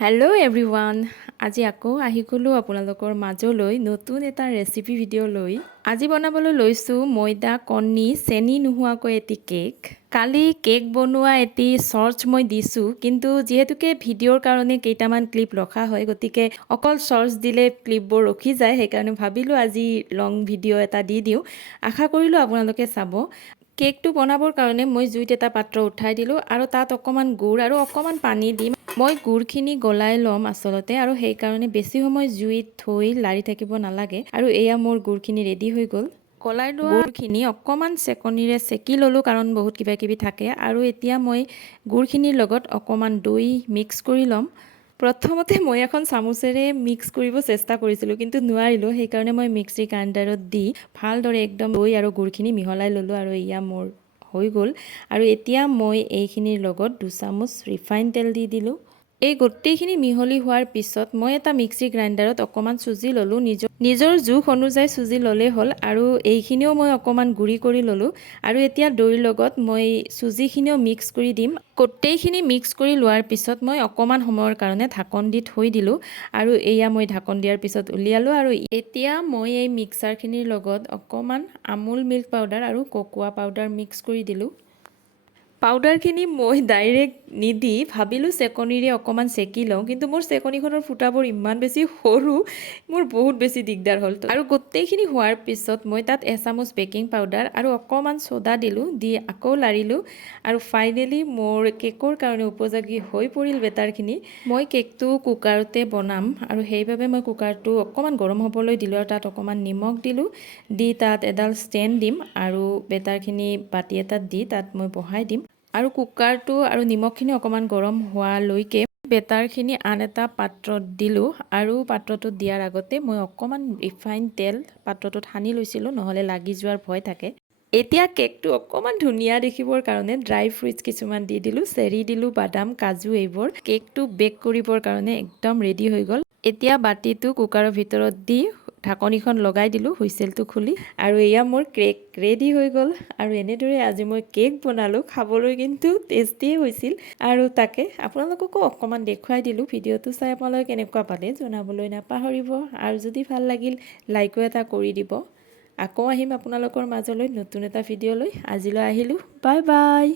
Hello' everyone. আজি আকৌ আহি গ'লোঁ আপোনালোকৰ মাজলৈ নতুন এটা ৰেচিপি ভিডিঅ' লৈ। আজি বনাবলৈ লৈছোঁ ময়দা, কণী, চেনি নোহোৱাকৈ এটি কেক। কালি কেক বনোৱা এটি শ্বৰ্টছ মই দিছোঁ, কিন্তু যিহেতুকে ভিডিঅ'ৰ কাৰণে কেইটামান ক্লিপ ৰখা হয়, গতিকে অকল শ্বৰ্টছ দিলে ক্লিপবোৰ ৰখি যায়, সেইকাৰণে ভাবিলোঁ আজি লং ভিডিঅ' এটা দি দিওঁ। আশা কৰিলোঁ আপোনালোকে চাব। কেকটো বনাবৰ কাৰণে মই জুইত এটা পাত্ৰ উঠাই দিলোঁ আৰু তাত অকণমান গুড় আৰু অকণমান পানী দিম। মই গুড়খিনি গলাই ল'ম আচলতে, আৰু সেইকাৰণে বেছি সময় জুইত থৈ লাৰি থাকিব নালাগে। আৰু এয়া মোৰ গুড়খিনি ৰেডি হৈ গ'ল। গলাই লোৱা গুড়খিনি অকণমান চেকনিৰে চেকি ল'লোঁ, কাৰণ বহুত কিবা কিবি থাকে। আৰু এতিয়া মই গুড়খিনিৰ লগত অকণমান দৈ মিক্স কৰি ল'ম। প্ৰথমতে মই এখন চামুচেৰে মিক্স কৰিব চেষ্টা কৰিছিলোঁ, কিন্তু নোৱাৰিলোঁ। সেইকাৰণে মই মিক্সি গ্ৰাইণ্ডাৰত দি ভালদৰে একদম দৈ আৰু গুড়খিনি মিহলাই ল'লোঁ, আৰু এয়া মোৰ হৈ গ'ল। আৰু এতিয়া মই এইখিনিৰ লগত 2 চামুচ ৰিফাইন তেল দি দিলোঁ। এই গোটেইখিনি মিহলি হোৱাৰ পিছত মই এটা মিক্সি গ্ৰাইণ্ডাৰত অকণমান চুজি ল'লোঁ। নিজৰ জোখ অনুযায়ী চুজি ল'লেই হ'ল। আৰু এইখিনিও মই অকণমান গুড়ি কৰি ল'লোঁ। আৰু এতিয়া দৈৰ লগত মই চুজিখিনিও মিক্স কৰি দিম। গোটেইখিনি মিক্স কৰি লোৱাৰ পিছত মই অকণমান সময়ৰ কাৰণে ঢাকন দি থৈ দিলোঁ। আৰু এয়া মই ঢাকন দিয়াৰ পিছত উলিয়ালোঁ। আৰু এতিয়া মই এই মিক্সাৰখিনিৰ লগত অকণমান আমুল মিল্ক পাউডাৰ আৰু ককোৱা পাউডাৰ মিক্স কৰি দিলোঁ। পাউডাৰখিনি মই ডাইৰেক্ট নিদি ভাবিলোঁ চেকনিৰে অকণমান চেকি লওঁ, কিন্তু মোৰ চেকনিখনৰ ফুটাবোৰ ইমান বেছি সৰু, মোৰ বহুত বেছি দিগদাৰ হ'ল। আৰু গোটেইখিনি হোৱাৰ পিছত মই তাত এচামুচ বেকিং পাউডাৰ আৰু অকণমান ছ'ডা দিলোঁ, দি আকৌ লাৰিলোঁ। আৰু ফাইনেলি মোৰ কেকৰ কাৰণে উপযোগী হৈ পৰিল বেটাৰখিনি। মই কেকটো কুকাৰতে বনাম, আৰু সেইবাবে মই কুকাৰটো অকণমান গৰম হ'বলৈ দিলোঁ, আৰু তাত অকণমান নিমখ দিলোঁ। দি তাত এডাল ষ্টেণ্ড দিম, আৰু বেটাৰখিনি বাতি এটাত দি তাত মই বহাই দিম। আৰু কুকাৰটো আৰু নিমখখিনি অকণমান গৰম হোৱালৈকে বেটাৰখিনি আন এটা পাত্ৰত দিলোঁ। আৰু পাত্ৰটোত দিয়াৰ আগতে মই অকণমান ৰিফাইন তেল পাত্ৰটোত সানি লৈছিলোঁ, নহ'লে লাগি যোৱাৰ ভয় থাকে। এতিয়া কেকটো অকণমান ধুনীয়া দেখিবৰ কাৰণে ড্ৰাই ফ্ৰুইটছ কিছুমান দি দিলোঁ, চেৰি দিলোঁ, বাদাম, কাজু এইবোৰ। কেকটো বেক কৰিবৰ কাৰণে একদম ৰেডি হৈ গ'ল। এতিয়া বাতিটো কুকাৰৰ ভিতৰত দি ঢাকনিখন লগাই দিলোঁ, হুইচেলটো খুলি। আৰু এয়া মোৰ কেক ৰেডি হৈ গ'ল। আৰু এনেদৰে আজি মই কেক বনালোঁ। খাবলৈ কিন্তু টেষ্টিয়ে হৈছিল। আৰু তাকে আপোনালোককো অকণমান দেখুৱাই দিলোঁ। ভিডিঅ'টো চাই আপোনালোকে কেনেকুৱা পালে জনাবলৈ নাপাহৰিব। আৰু যদি ভাল লাগিল লাইকো এটা কৰি দিব। আকৌ আহিম আপোনালোকৰ মাজলৈ নতুন এটা ভিডিঅ' লৈ। আজিলৈ আহিলোঁ, বাই বাই।